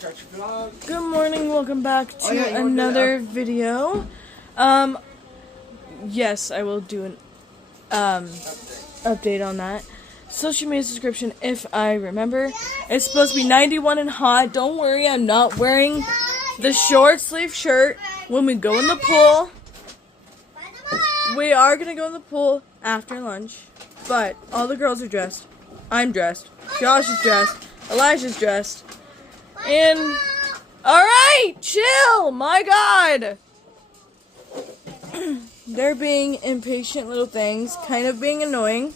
Start your vlog. Good morning, welcome back to another video. Yes, I will do an update on that. Social media subscription, if I remember. It's supposed to be 91 and hot. Don't worry, I'm not wearing the short sleeve shirt when we go in the pool. We are going to go in the pool after lunch, but all the girls are dressed. I'm dressed. Josh is dressed. Elijah's dressed. And, alright, chill, my God. They're being impatient little things, kind of being annoying.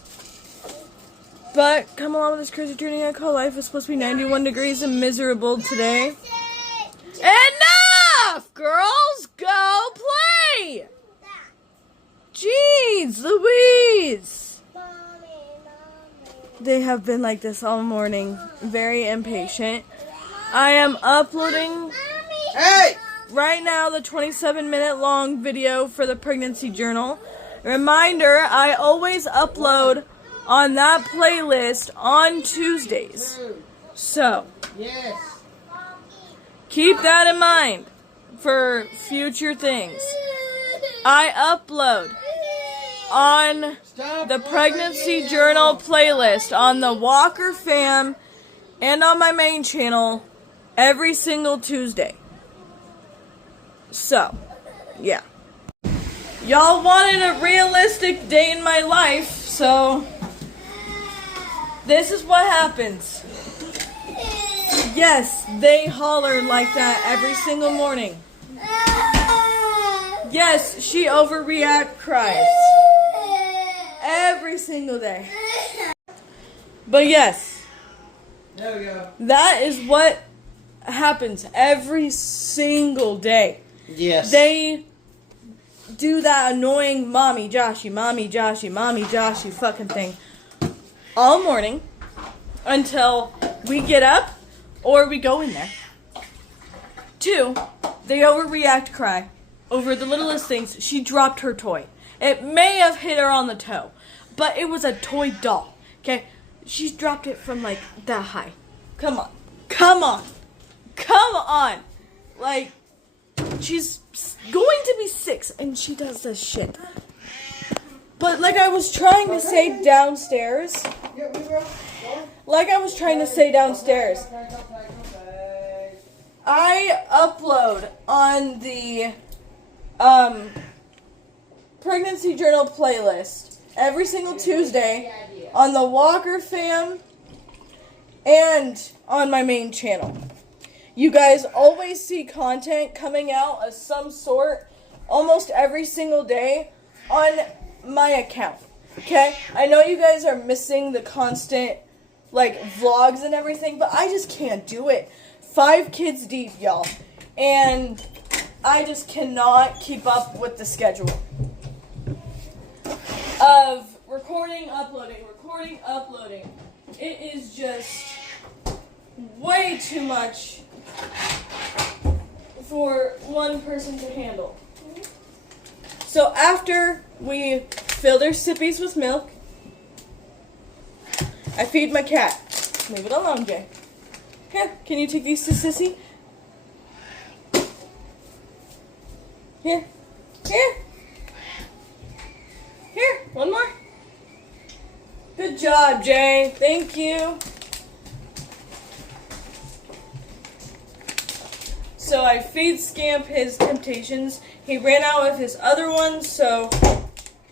But, come along with this crazy journey I call life. It's supposed to be 91 degrees and miserable today. Enough, girls, go play. Jeez, Louise. They have been like this all morning, very impatient. I am uploading right now the 27-minute long video for the pregnancy journal. Reminder, I always upload on that playlist on Tuesdays. So, keep that in mind for future things. I upload on the pregnancy journal playlist on the Walker Fam and on my main channel every single Tuesday. So, yeah. Y'all wanted a realistic day in my life, so this is what happens. Yes, they holler like that every single morning. Yes, she overreact cries. Every single day. But yes, there we go. That is what happens every single day. Yes. They do that annoying mommy Joshy fucking thing all morning until we get up or we go in there. 2, they overreact cry over the littlest things. She dropped her toy. It may have hit her on the toe, but it was a toy doll. Okay? She's dropped it from like that high. Come on. Come on. Come on. Like, she's going to be 6 and she does this shit. But like I was trying to say downstairs. I upload on the pregnancy journal playlist every single Tuesday on the Walker Fam and on my main channel. You guys always see content coming out of some sort almost every single day on my account. Okay? I know you guys are missing the constant like vlogs and everything, but I just can't do it. 5 kids deep, y'all. And I just cannot keep up with the schedule of recording, uploading. It is just way too much for one person to handle. So after we fill their sippies with milk, I feed my cat. Leave it alone, Jay. Here, can you take these to Sissy? Here. Here, one more. Good job, Jay. Thank you. So I feed Scamp his Temptations. He ran out of his other ones, so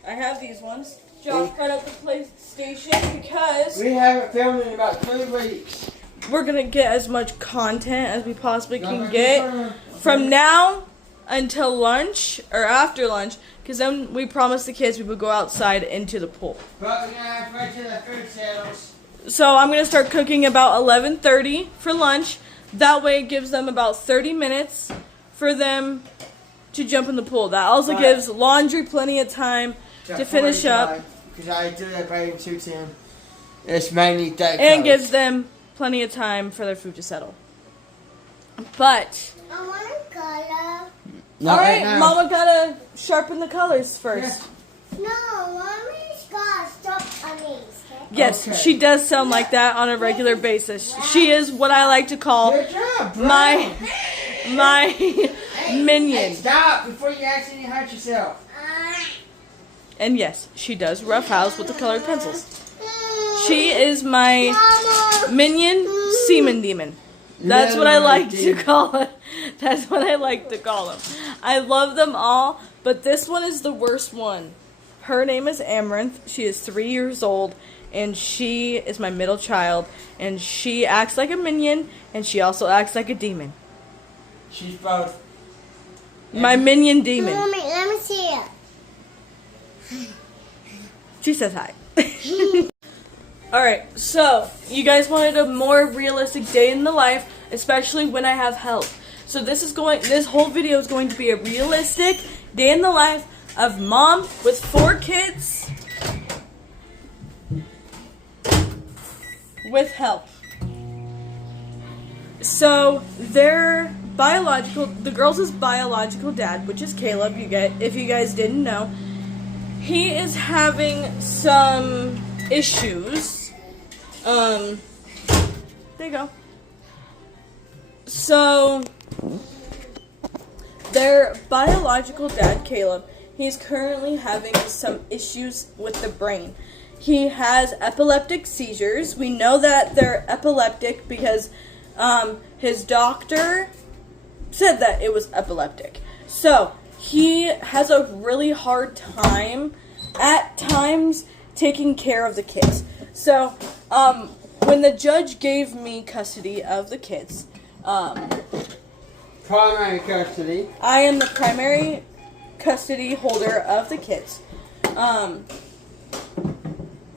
I have these ones. Josh brought up the PlayStation because we haven't filmed in about 3 weeks. We're going to get as much content as we possibly can get from now until lunch or after lunch, because then we promised the kids we would go outside into the pool. But we're going to have to wait till the food settles. So I'm going to start cooking about 11:30 for lunch. That way it gives them about 30 minutes for them to jump in the pool. That also gives laundry plenty of time to finish up. Because I do that bathing suits in. It's mainly that. And gives them plenty of time for their food to settle. But I want a color. Not alright, right Mama gotta sharpen the colors first. No, mommy's got stop on these, okay? Yes, Okay. she does sound like that on a regular basis. She is what I like to call Good job, bro. my Hey, minion. stop before you accidentally hurt yourself. And yes, she does roughhouse with the colored pencils. She is my Mama. minion semen demon. That's what I like to Demon. call it. That's what I like to call them. I love them all, but this one is the worst one. Her name is Amaranth. She is 3 years old, and she is my middle child. And she acts like a minion, and she also acts like a demon. She's both. My minion demon. Mommy, let me see it. She says hi. Alright, so you guys wanted a more realistic day in the life, especially when I have help. So this whole video is going to be a realistic day in the life of mom with 4 kids with help. So the girls' biological dad, which is Caleb, if you guys didn't know, he is having some issues. There you go. So, their biological dad, Caleb, he's currently having some issues with the brain. He has epileptic seizures. We know that they're epileptic because his doctor said that it was epileptic. So, he has a really hard time at times taking care of the kids. So, when the judge gave me custody of the kids, Primary custody. I am the primary custody holder of the kids.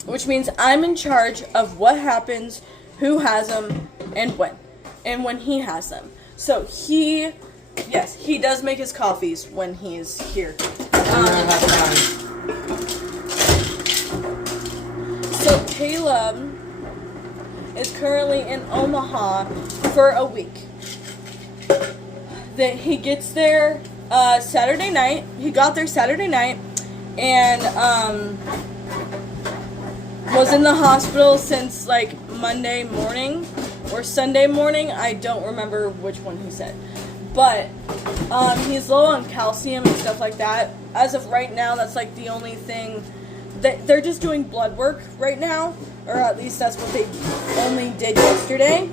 Which means I'm in charge of what happens, who has them, and when he has them. So he does make his coffees when he is here. So Caleb is currently in Omaha for a week. He gets there Saturday night. He got there Saturday night and was in the hospital since like Monday morning or Sunday morning. I don't remember which one he said. But he's low on calcium and stuff like that. As of right now, that's like the only thing. They're just doing blood work right now, or at least that's what they only did yesterday.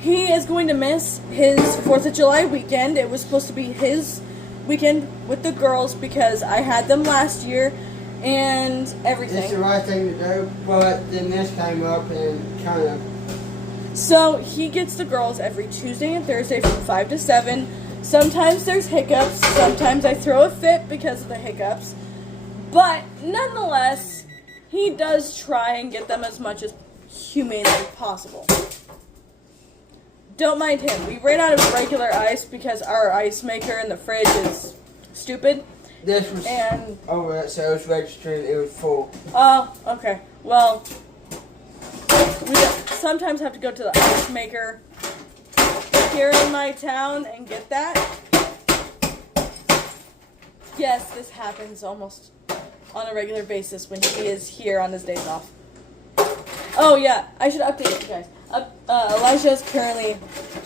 He is going to miss his 4th of July weekend. It was supposed to be his weekend with the girls because I had them last year and everything. It's the right thing to do, but then this came up and kind of... So he gets the girls every Tuesday and Thursday from 5 to 7. Sometimes there's hiccups. Sometimes I throw a fit because of the hiccups. But nonetheless, he does try and get them as much as humanely possible. Don't mind him. We ran out of regular ice because our ice maker in the fridge is stupid. This was over it, so it was registered. It was full. Oh, okay. Well, we sometimes have to go to the ice maker here in my town and get that. Yes, this happens almost on a regular basis when he is here on his days off. Oh yeah, I should update you guys. Elijah is currently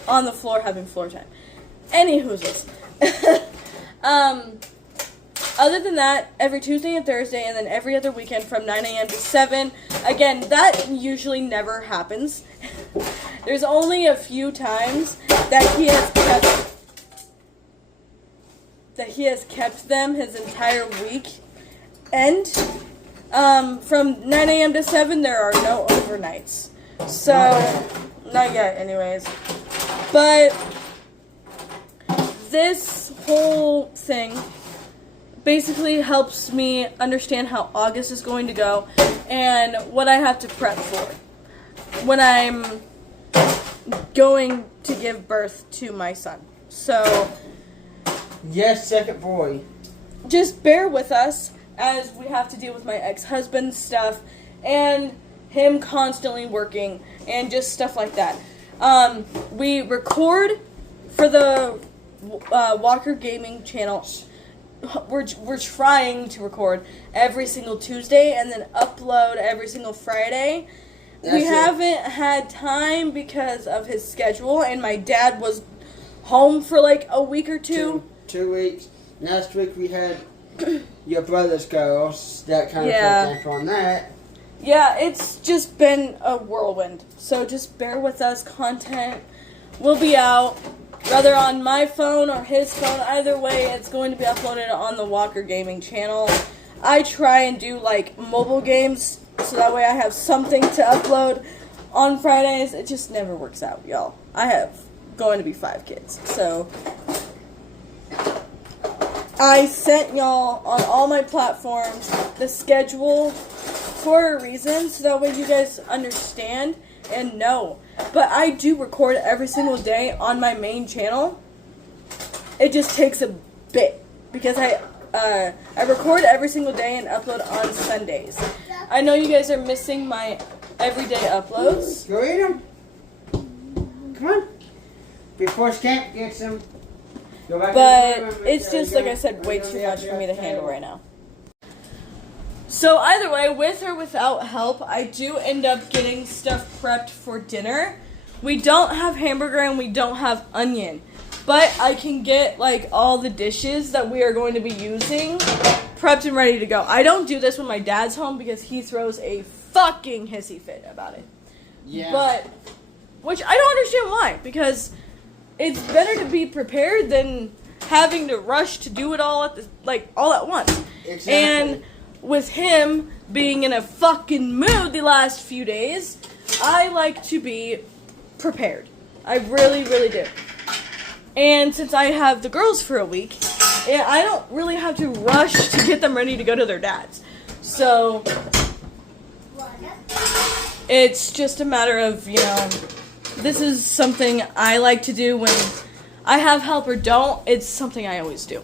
on the floor having floor time. Anywho's other than that, every Tuesday and Thursday, and then every other weekend from 9 a.m. to 7. Again, that usually never happens. There's only a few times that he has kept them his entire week. And from 9 a.m. to 7, there are no overnights. So, not yet anyways. But this whole thing basically helps me understand how August is going to go and what I have to prep for when I'm going to give birth to my son. So, yes, second boy. Just bear with us as we have to deal with my ex-husband's stuff and him constantly working and just stuff like that. We record for the Walker Gaming channel we're trying to record every single Tuesday and then upload every single Friday. We haven't had time because of his schedule, and my dad was home for like a week or two. 2 weeks. Last week we had your brother's girls. That kind of put on that. Yeah, it's just been a whirlwind. So just bear with us. Content will be out, whether on my phone or his phone. Either way, it's going to be uploaded on the Walker Gaming channel. I try and do like mobile games, so that way I have something to upload on Fridays. It just never works out, y'all. I have going to be 5 kids, so I sent y'all on all my platforms the schedule for a reason, so that way you guys understand and know. But I do record every single day on my main channel. It just takes a bit because I record every single day and upload on Sundays. I know you guys are missing my everyday uploads. Go eat them. Come on. Before Scamp gets them. Go back But it's just, like I said, way too much for me to handle right now. So either way, with or without help, I do end up getting stuff prepped for dinner. We don't have hamburger and we don't have onion. But I can get, like, all the dishes that we are going to be using prepped and ready to go. I don't do this when my dad's home because he throws a fucking hissy fit about it. Yeah. But, which I don't understand why, because it's better to be prepared than having to rush to do it all all at once. Exactly. And with him being in a fucking mood the last few days, I like to be prepared. I really, really do. And since I have the girls for a week, I don't really have to rush to get them ready to go to their dads. So it's just a matter of, this is something I like to do when I have help or don't. It's something I always do.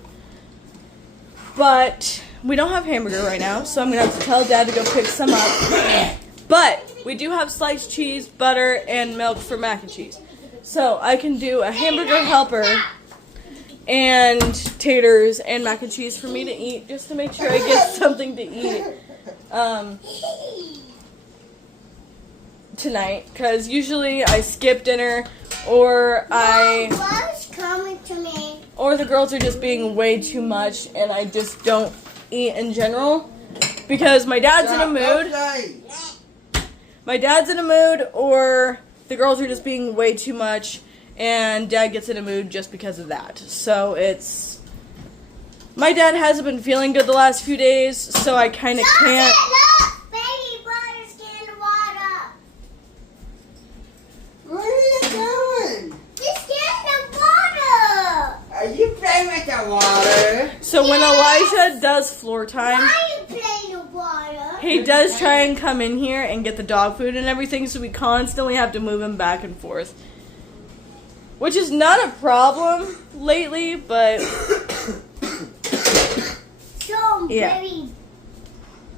But we don't have hamburger right now, so I'm going to have to tell Dad to go pick some up. But we do have sliced cheese, butter, and milk for mac and cheese. So I can do a hamburger helper and taters and mac and cheese for me to eat, just to make sure I get something to eat tonight. Because usually I skip dinner, or What's coming to me? or the girls are just being way too much, and I just don't eat in general. Because my dad's in a mood. My dad's in a mood, or the girls are just being way too much, and Dad gets in a mood just because of that. So it's... My dad hasn't been feeling good the last few days, so I kind of can't... Look! Baby brother's getting water. What are you doing? He's getting the water. Are you playing with the water? So when Elijah does floor time, Why are you playing the water? he does try and come in here and get the dog food and everything, so we constantly have to move him back and forth. Which is not a problem lately, but... So Yeah. baby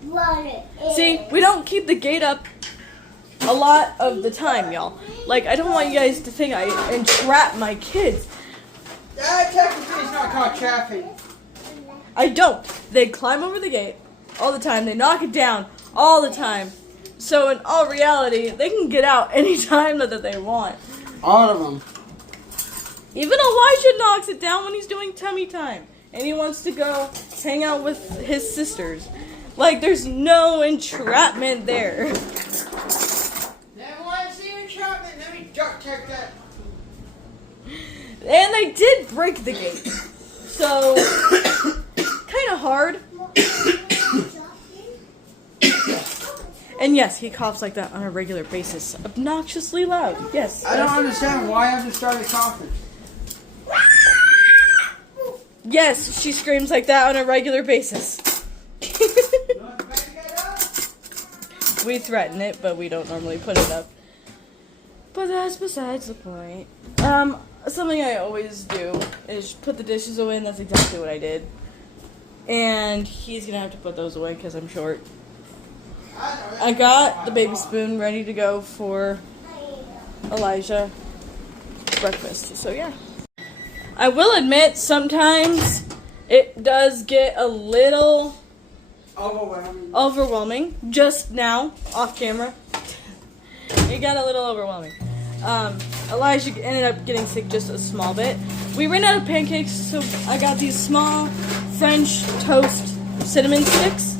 brother is. See, we don't keep the gate up a lot of the time, y'all. Like, I don't want you guys to think I entrap my kids. That technically is not called trapping. I don't. They climb over the gate all the time. They knock it down all the time. So in all reality, they can get out anytime that they want. All of them. Even Elijah knocks it down when he's doing tummy time. And he wants to go hang out with his sisters. Like, there's no entrapment there. Never want to see entrapment. Let me duct tape that. And they did break the gate. So, kind of hard. And yes, he coughs like that on a regular basis. Obnoxiously loud. Yes. I don't understand why I just started coughing. Yes, she screams like that on a regular basis. We threaten it, but we don't normally put it up. But that's besides the point. Something I always do is put the dishes away, and that's exactly what I did. And he's gonna have to put those away because I'm short. I got the baby spoon ready to go for Elijah breakfast. So yeah. I will admit, sometimes It does get a little overwhelming. just now, off camera. It got a little overwhelming. Elijah ended up getting sick just a small bit. We ran out of pancakes, so I got these small French toast cinnamon sticks,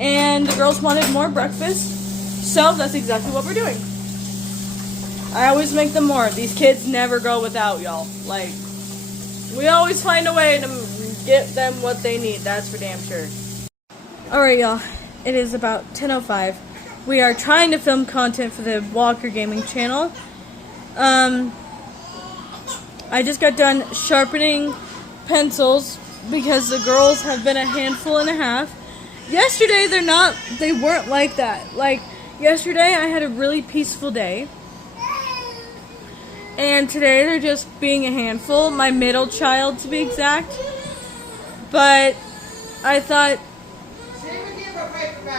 and the girls wanted more breakfast, so that's exactly what we're doing. I always make them more. These kids never go without, y'all. Like, we always find a way to get them what they need, that's for damn sure. Alright, y'all. It is about 10:05. We are trying to film content for the Walker Gaming channel. I just got done sharpening pencils because the girls have been a handful and a half. Yesterday, they weren't like that. Like, yesterday I had a really peaceful day. And today they're just being a handful. My middle child, to be exact. But I thought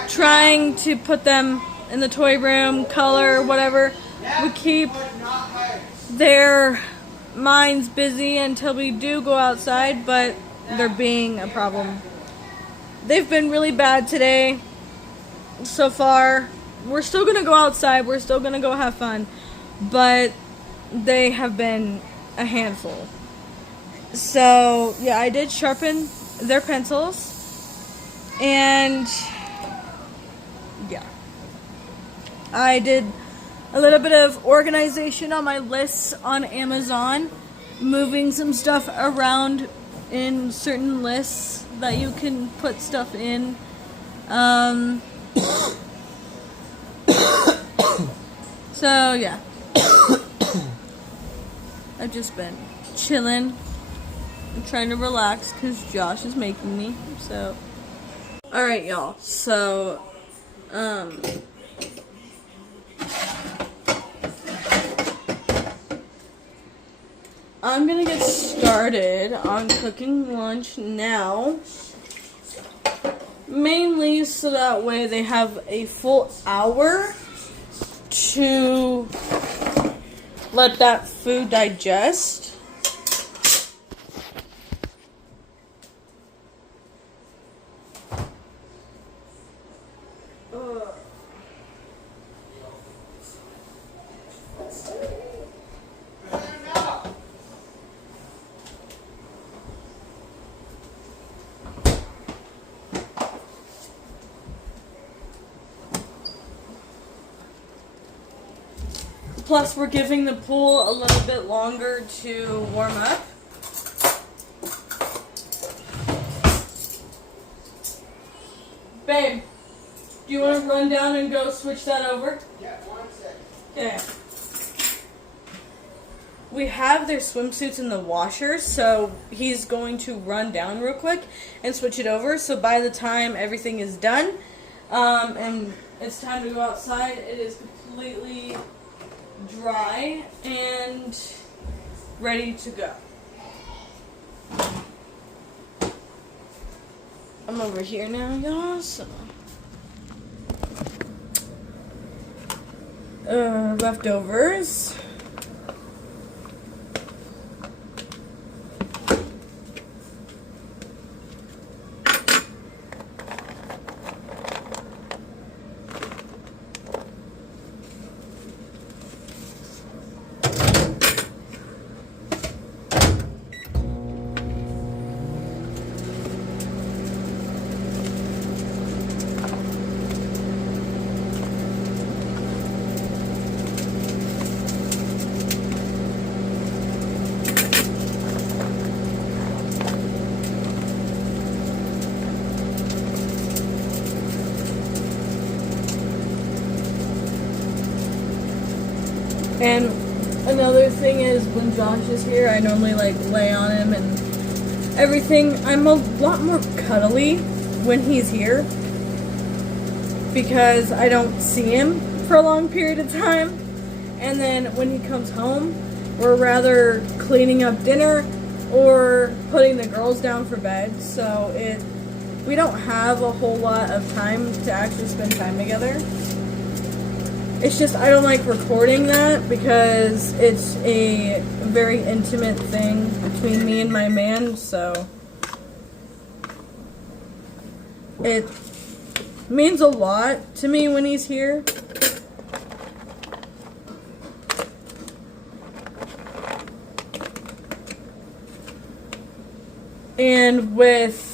trying to put them in the toy room, color, whatever, would keep their minds busy until we do go outside, but they're being a problem. They've been really bad today so far. We're still going to go outside. We're still going to go have fun. But they have been a handful. So, yeah, I did sharpen their pencils. And, yeah. I did a little bit of organization on my lists on Amazon. Moving some stuff around in certain lists that you can put stuff in. So, yeah. I've just been chilling. I'm trying to relax because Josh is making me. So, alright, y'all. So, I'm gonna get started on cooking lunch now. Mainly so that way they have a full hour to let that food digest. Plus, we're giving the pool a little bit longer to warm up. Babe, do you want to run down and go switch that over? Yeah, 1 second. Okay. We have their swimsuits in the washer, so he's going to run down real quick and switch it over. So by the time everything is done, and it's time to go outside, it is completely dry and ready to go. I'm over here now, y'all. So, leftovers. And another thing is when Josh is here, I normally like lay on him and everything. I'm a lot more cuddly when he's here because I don't see him for a long period of time. And then when he comes home, we're rather cleaning up dinner or putting the girls down for bed. So we don't have a whole lot of time to actually spend time together. It's just I don't like recording that because it's a very intimate thing between me and my man, so It means a lot to me when he's here. And with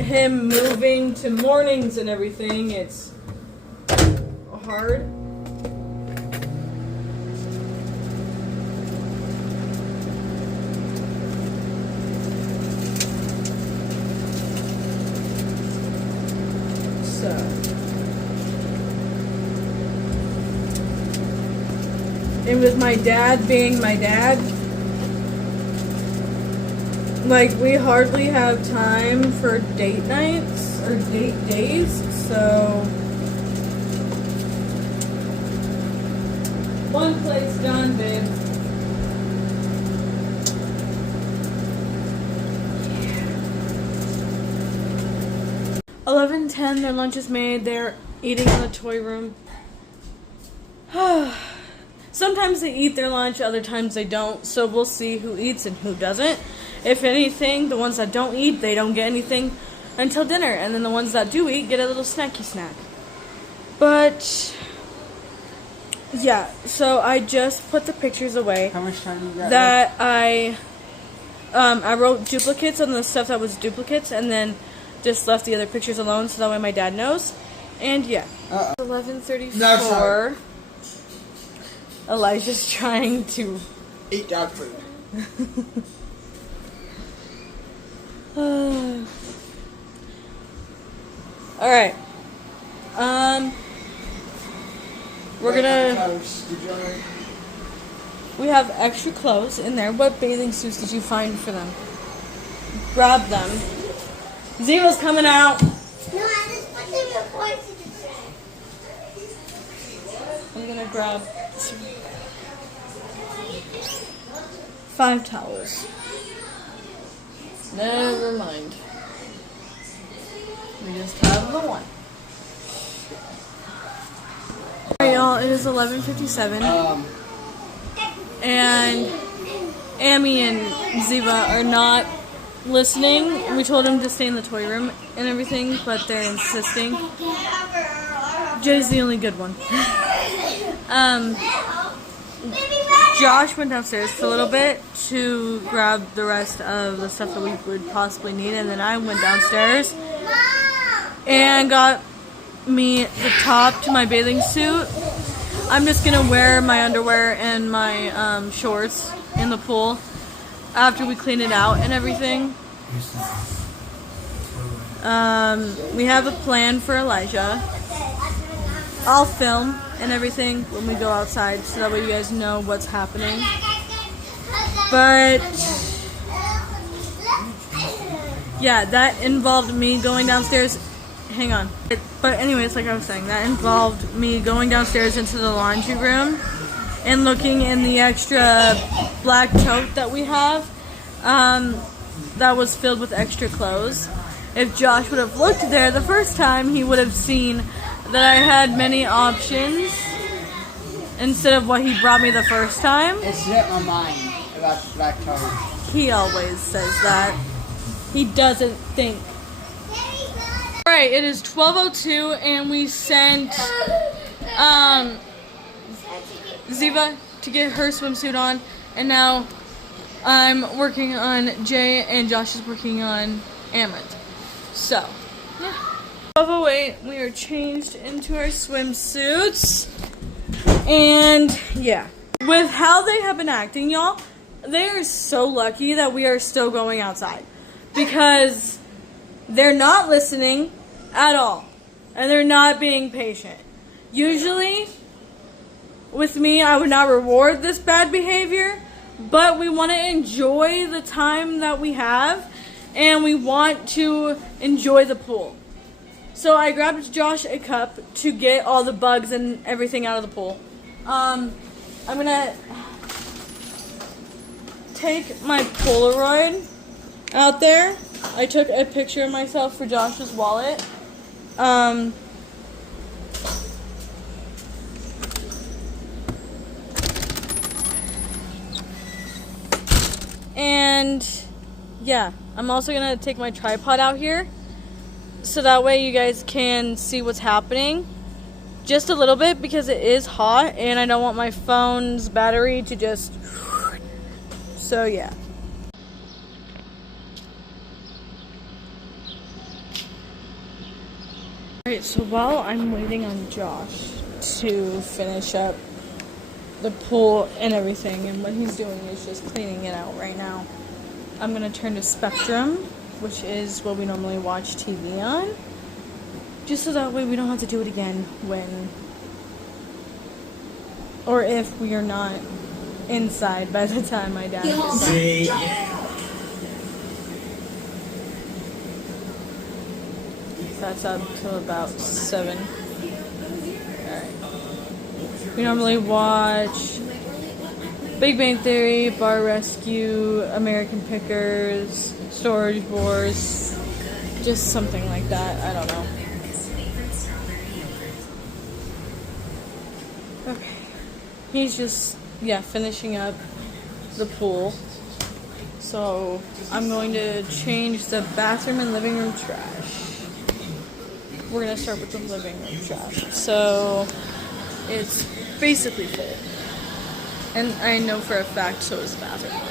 him moving to mornings and everything, it's hard. So, and with my dad being my dad, like, we hardly have time for date nights or date days, so one plate's done, babe. 11:10, their lunch is made. They're eating in the toy room. Sometimes they eat their lunch, other times they don't, so we'll see who eats and who doesn't. If anything, the ones that don't eat, they don't get anything until dinner, and then the ones that do eat get a little snacky snack. But yeah, so I just put the pictures away. How much time you got? That I wrote duplicates on the stuff that was duplicates, and then just left the other pictures alone, so that way my dad knows. And yeah, 11:34. No, sorry. Elijah's trying to Eat dog food. Alright. We're gonna... We have extra clothes in there. What bathing suits did you find for them? Grab them. Ziva's coming out. No, I just put them before to the side. I'm gonna grab 5 towels. Never mind. We just have the one. Alright, y'all, it is 11:57. And Amy and Ziva are not listening. We told them to stay in the toy room and everything, but they're insisting. Jay's the only good one. Josh went downstairs for a little bit to grab the rest of the stuff that we would possibly need, and then I went downstairs and got me the top to my bathing suit. I'm just gonna wear my underwear and my shorts in the pool after we clean it out and everything. We have a plan for Elijah. I'll film and everything when we go outside, so that way you guys know what's happening. But yeah, that involved me going downstairs. Hang on. But anyways, like I was saying, that involved me going downstairs into the laundry room and looking in the extra black tote that we have that was filled with extra clothes. If Josh would have looked there the first time, he would have seen that I had many options instead of what he brought me the first time. It slipped my mind about the black tote. He always says that. He doesn't think. Alright, it is 12:02 and we sent Ziva to get her swimsuit on, and now I'm working on Jay and Josh is working on Amrit. So, yeah. 12:08, we are changed into our swimsuits. And yeah, with how they have been acting, y'all, they are so lucky that we are still going outside, because they're not listening at all, and they're not being patient. Usually, with me, I would not reward this bad behavior, but we want to enjoy the time that we have, and we want to enjoy the pool. So I grabbed Josh a cup to get all the bugs and everything out of the pool. I'm gonna take my Polaroid out there. I took a picture of myself for Josh's wallet. And yeah, I'm also gonna take my tripod out here so that way you guys can see what's happening. Just a little bit because it is hot and I don't want my phone's battery to just... So yeah. Alright, so while I'm waiting on Josh to finish up the pool and everything, and what he's doing is just cleaning it out right now, I'm gonna turn to Spectrum, which is what we normally watch TV on, just so that way we don't have to do it again when or if we are not inside by the time my dad gets home. That's up till about 7. Alright. We normally watch Big Bang Theory, Bar Rescue, American Pickers, Storage Wars, just something like that. I don't know. Okay. He's just, finishing up the pool. So I'm going to change the bathroom and living room trash. We're going to start with the living room trash. So it's basically full. And I know for a fact so is the bathroom one.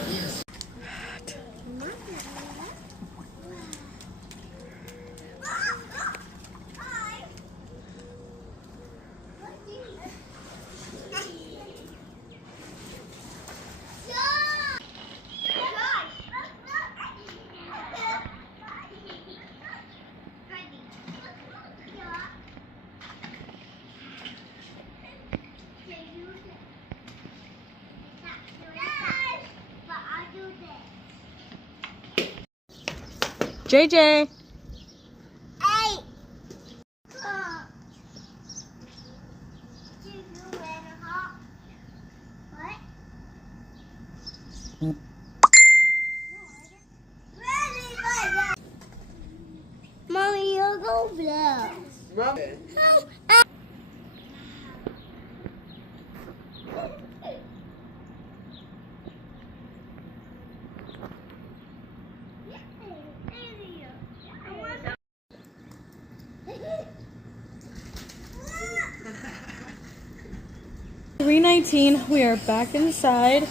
JJ. Hey. Mommy, you'll go blow. Mommy. $3:19. We are back inside.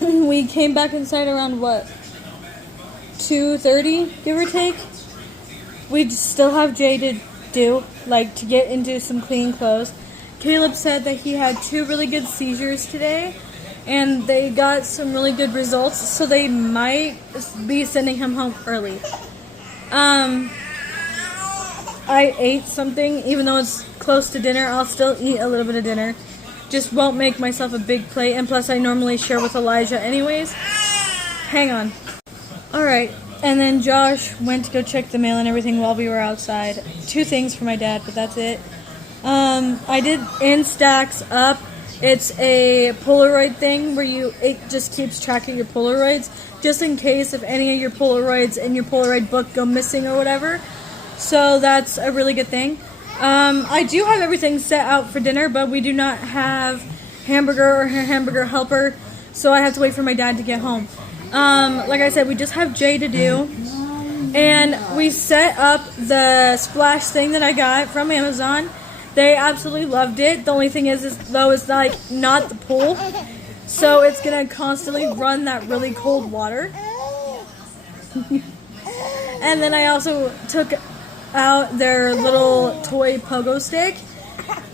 We came back inside around what? 2:30, give or take. We still have Jay to do, to get into some clean clothes. Caleb said that he had 2 really good seizures today, and they got some really good results, so they might be sending him home early. I ate something, even though it's close to dinner. I'll still eat a little bit of dinner. Just won't make myself a big plate, and plus I normally share with Elijah anyways. Hang on. Alright, and then Josh went to go check the mail and everything while we were outside. 2 things for my dad, but that's it. I did Instax Up. It's a Polaroid thing where it just keeps track of your Polaroids, just in case if any of your Polaroids in your Polaroid book go missing or whatever. So that's a really good thing. I do have everything set out for dinner, but we do not have hamburger or hamburger helper, so I have to wait for my dad to get home. Like I said, we just have Jay to do, and we set up the splash thing that I got from Amazon. They absolutely loved it. The only thing is not the pool, so it's gonna constantly run that really cold water. And then I also took out their little toy pogo stick,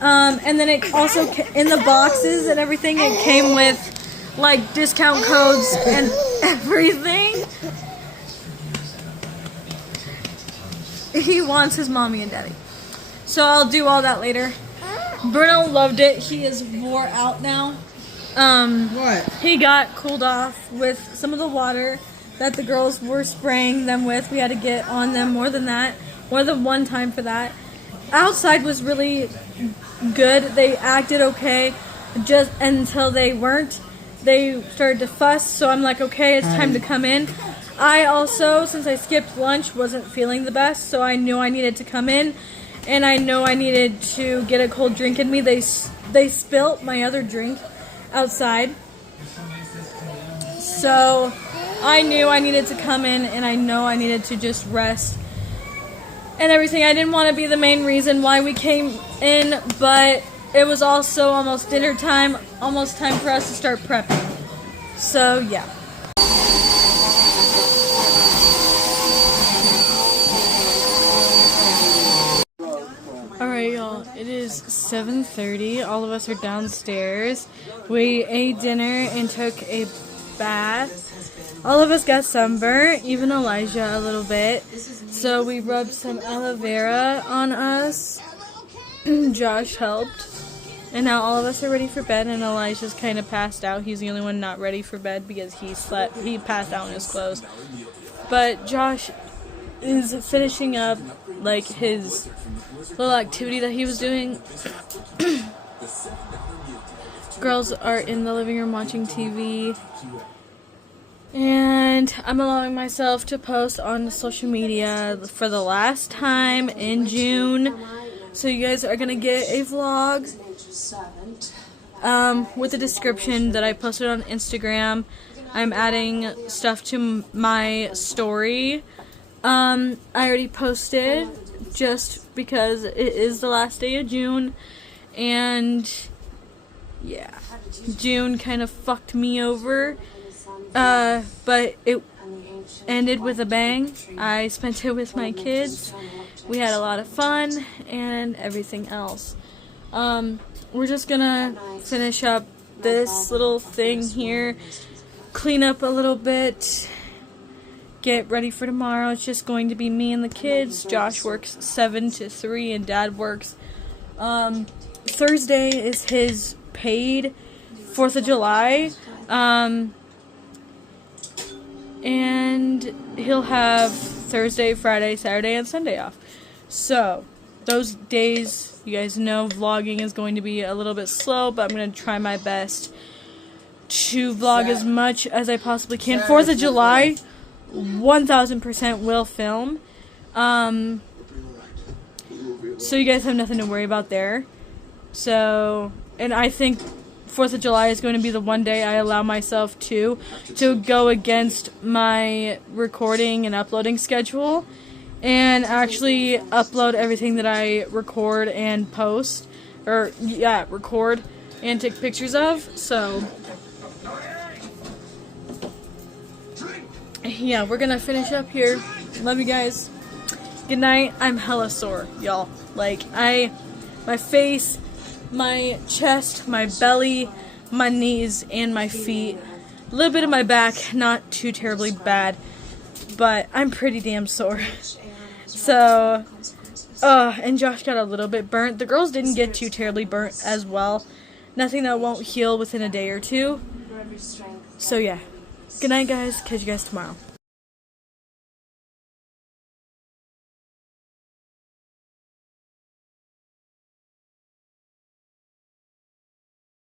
and then it also in the boxes and everything it came with discount codes and everything. He wants his mommy and daddy, so I'll do all that later. Bruno loved it. He is wore out now. What? He got cooled off with some of the water that the girls were spraying them with. We had to get on them more than one time for that. Outside was really good. They acted okay just until they weren't. They started to fuss, so I'm like, okay, it's time to come in. I also, since I skipped lunch, wasn't feeling the best, so I knew I needed to come in, and I know I needed to get a cold drink in me. They spilt my other drink outside, so I knew I needed to come in, and I know I needed to just rest. and everything. I didn't want to be the main reason why we came in, but it was also almost dinner time, almost time for us to start prepping. So, yeah. Alright, y'all. It is 7:30. All of us are downstairs. We ate dinner and took a bath. All of us got sunburnt, even Elijah a little bit. So we rubbed some aloe vera on us. Josh helped. And now all of us are ready for bed, and Elijah's kind of passed out. He's the only one not ready for bed because he passed out in his clothes. But Josh is finishing up like his little activity that he was doing. Girls are in the living room watching TV. And I'm allowing myself to post on social media for the last time in June. So you guys are going to get a vlog with a description that I posted on Instagram. I'm adding stuff to my story. I already posted just because it is the last day of June. And yeah, June kind of fucked me over. But it ended with a bang. I spent it with my kids. We had a lot of fun and everything else. We're just gonna finish up this little thing here, clean up a little bit, get ready for tomorrow. It's just going to be me and the kids. Josh works 7 to 3 and Dad works. Thursday is his paid 4th of July. And he'll have Thursday, Friday, Saturday, and Sunday off. So, those days, you guys know vlogging is going to be a little bit slow, but I'm going to try my best to vlog as much as I possibly can. 4th of July, 1000% will film. So you guys have nothing to worry about there. So, and I think 4th of July is going to be the one day I allow myself to go against my recording and uploading schedule and actually upload everything that I record and post, or yeah, record and take pictures of. So yeah, we're gonna finish up here. Love you guys. Good night. I'm hella sore, y'all. Like, my face, my chest, my belly, my knees, and my feet. A little bit of my back, not too terribly bad, but I'm pretty damn sore. So, and Josh got a little bit burnt. The girls didn't get too terribly burnt as well. Nothing that won't heal within a day or two. So yeah. Good night, guys. Catch you guys tomorrow.